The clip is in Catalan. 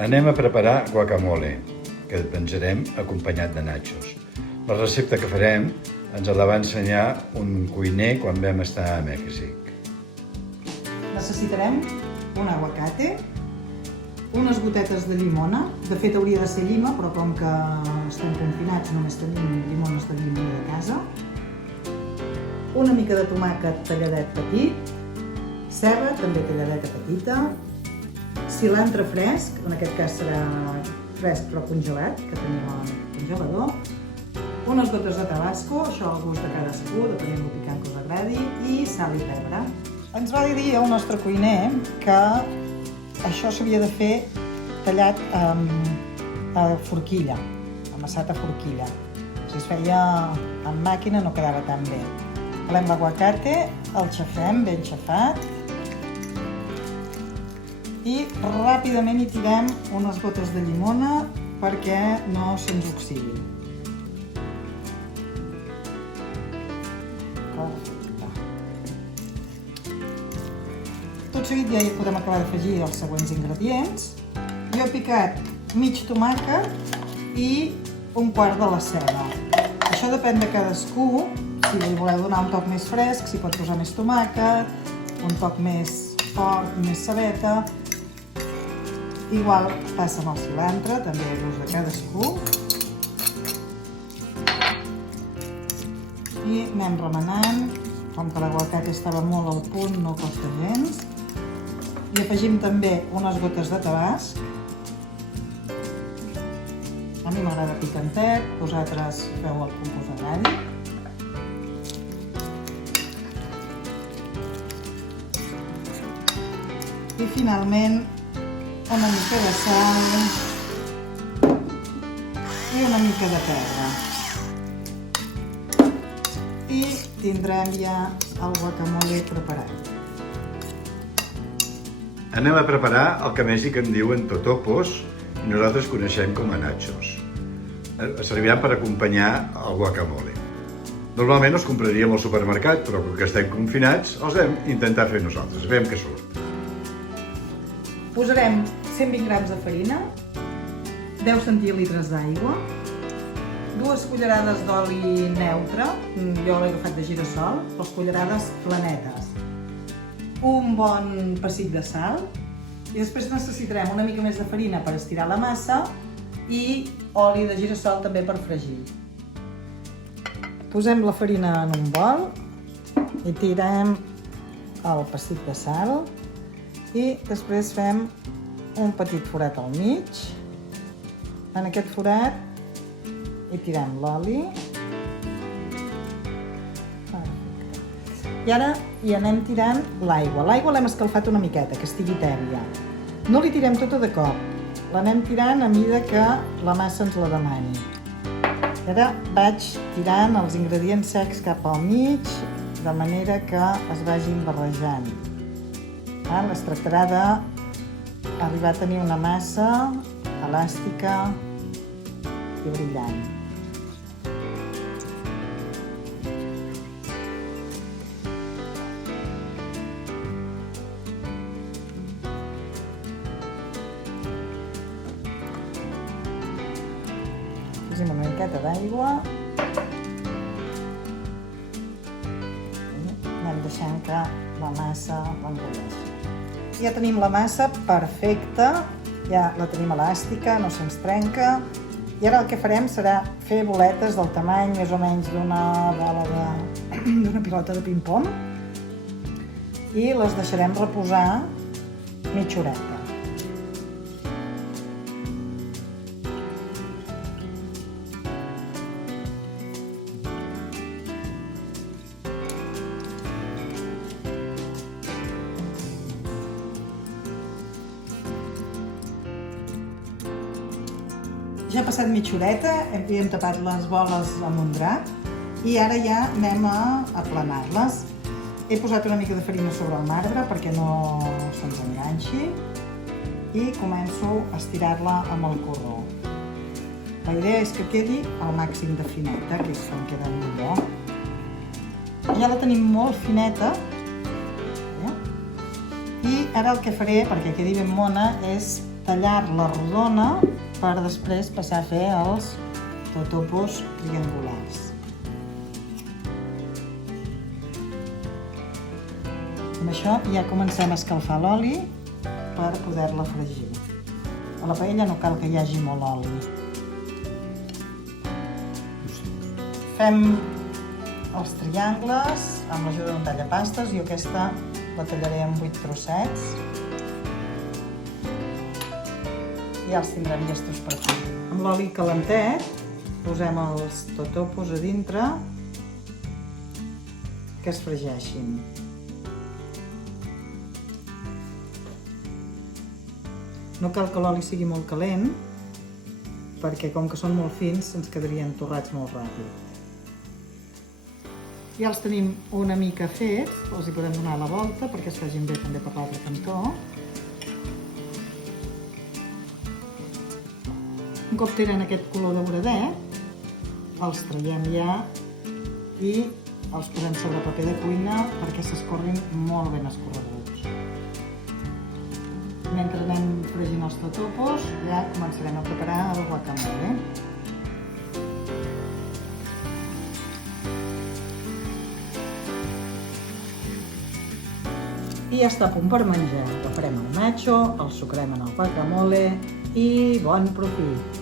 Anem a preparar guacamole, que penjarem acompanyat de nachos. La recepta que farem ens la va ensenyar un cuiner quan vam estar a Mèxic. Necessitarem un aguacate, unes gotetes de llimona. De fet, hauria de ser llima, però com que estem confinats només tenim llimones de llimona de casa. Una mica de tomàquet talladet petit, ceba també talladeta petita, cilantre fresc, en aquest cas serà fresc però congelat, que tenim al congelador, unes gotes de tabasco, això al gust de cadascú, depenent del picant que us agradi, i sal i pebre. Ens va dir el nostre cuiner que això s'havia de fer tallat a forquilla, amassat a forquilla. Si es feia amb màquina no quedava tan bé. Pelem l'aguacate, el xafem ben xafat i ràpidament hi tirem unes gotes de llimona perquè no se'ns oxidi. Tot seguit ja hi podem acabar d'afegir els següents ingredients. Jo he picat mig tomàquet i un quart de la ceba. Això depèn de cadascú, si li voleu donar un toc més fresc, s'hi pot posar més tomàquet, un toc més fort, més cebeta. Igual passa amb el cilantre, també a gust de cadascú. I anem remenant, com que l'aguacate estava molt al punt, no costa gens. I afegim també unes gotes de tabasc. A mi m'agrada picantet, vosaltres feu el punt que us agradi. I finalment una mica de sal i una mica de pebre. I tindrem ja el guacamole preparat. Anem a preparar el que a Mèxic en diuen totopos i nosaltres coneixem com a nachos. Serviran per acompanyar el guacamole. Normalment els compraríem al supermercat, però com que estem confinats, els vam intentar fer nosaltres. Veiem què surt. Posarem 120 grams de farina, 10 centilitres d'aigua, 2 cullerades d'oli neutre, jo l'he agafat de girassol, les cullerades planetes, un bon pessic de sal i després necessitarem una mica més de farina per estirar la massa i oli de girassol també per fregir. Posem la farina en un bol i tirem el pessic de sal i després fem un petit forat al mig. En aquest forat hi tirem l'oli. I ara hi anem tirant l'aigua. L'aigua l'hem escalfat una miqueta, que estigui tèbia. No li tirem tota de cop. L'anem tirant a mida que la massa ens la demani. I ara vaig tirant els ingredients secs cap al mig, de manera que es vagin barrejant. Es tractarà d'arribar a tenir una massa elàstica i brillant. Posem una miqueta d'aigua. Anem deixant que la massa l'engolleixi. Ja tenim la massa perfecta, ja la tenim elàstica, no se'ns trenca. I ara el que farem serà fer boletes del tamany més o menys d'una bola d'una pilota de ping-pong i les deixarem reposar mitja horeta. Ja ha passat mitja horeta, hem tapat les boles amb un drap i ara ja anem a aplanar-les. He posat una mica de farina sobre el marbre perquè no se'ns enganxi i començo a estirar-la amb el corró. La idea és que quedi al màxim de fineta, que és com queda millor. Ja la tenim molt fineta i ara el que faré, perquè quedi ben mona, és tallar-la rodona per després passar a fer els totopos triangulars. Amb això ja comencem a escalfar l'oli per poder-la fregir. A la paella no cal que hi hagi molt oli. Fem els triangles amb l'ajuda d'un tallapastes. Jo aquesta la tallaré en 8 trossets. I ja els tindrem llestos per fer. Amb l'oli calentet posem els totopos a dintre que es fregeixin. No cal que l'oli sigui molt calent perquè com que són molt fins se'ns quedarien torrats molt ràpid. Ja els tenim una mica fets, els hi podem donar la volta perquè es facin bé també per l'altre cantó. Un cop tenen aquest color dauradet, els traiem ja i els posem sobre paper de cuina perquè s'escorrin molt ben escorreguts. Mentre anem fregint els totopos, ja començarem a preparar el guacamole. I ja està a punt per menjar. Agafarem el nacho, el sucrem en el guacamole i bon profit!